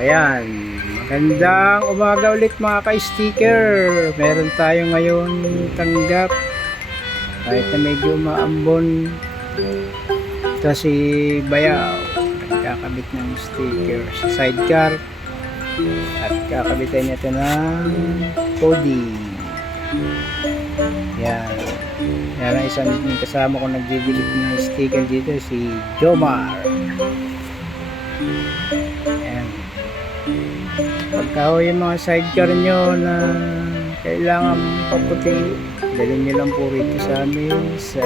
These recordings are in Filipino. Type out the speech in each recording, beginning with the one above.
Ayan. Magandang umaga ulit mga ka-sticker. Meron tayo ngayon tanggap. Kahit na medyo maambon. Ito si Bayaw. Nagkakabit ng sticker sa sidecar. At kakabitan niya ito ng coding. Yan. Yan ang isang kasama ko nagdidilit ng sticker dito, si Jomar. Yan. Pagka yung mga sidecar nyo na kailangan paputi, dalhin nyo lang po rito sa amin sa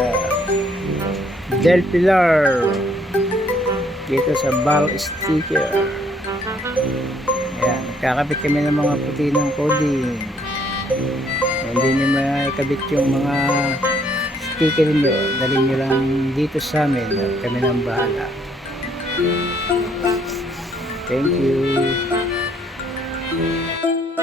Del Pilar, dito sa Bal Sticker. Yan. Nagkakabit kami ng mga puti ng coding. Hindi nyo maikabit yung mga sticker nyo, dalhin nyo lang dito sa amin at kami nang bahala. Thank you. Thank you.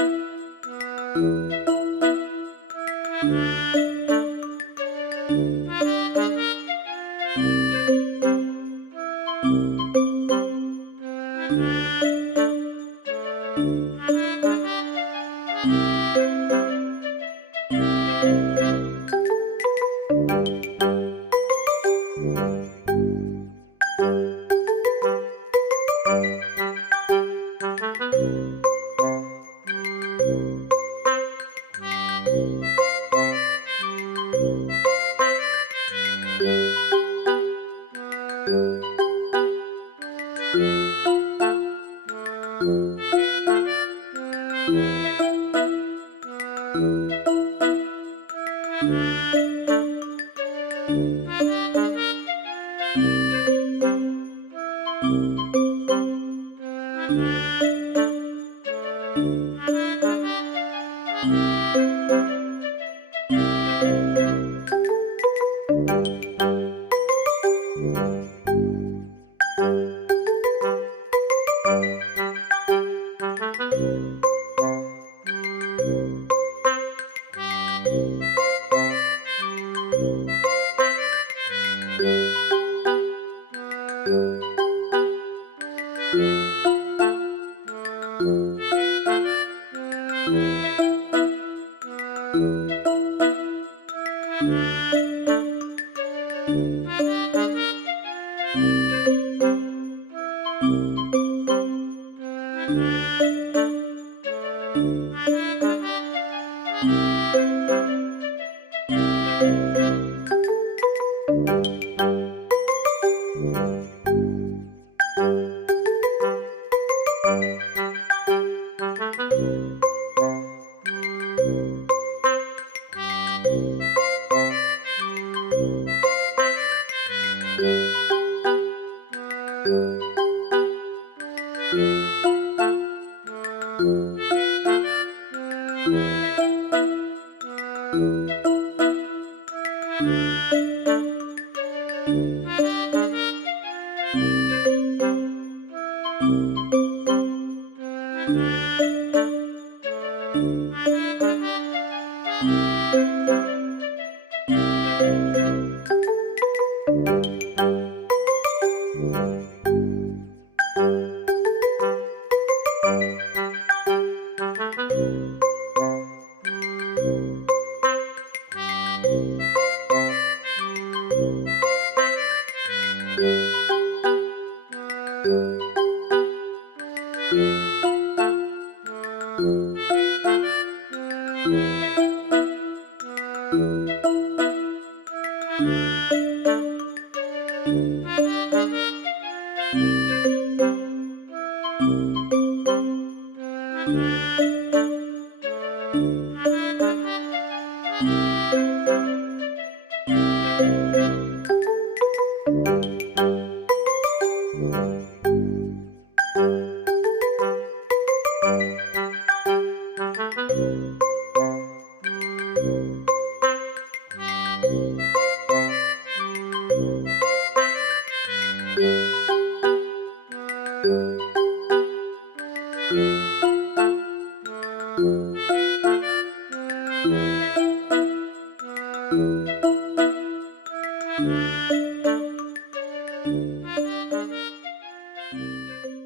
po.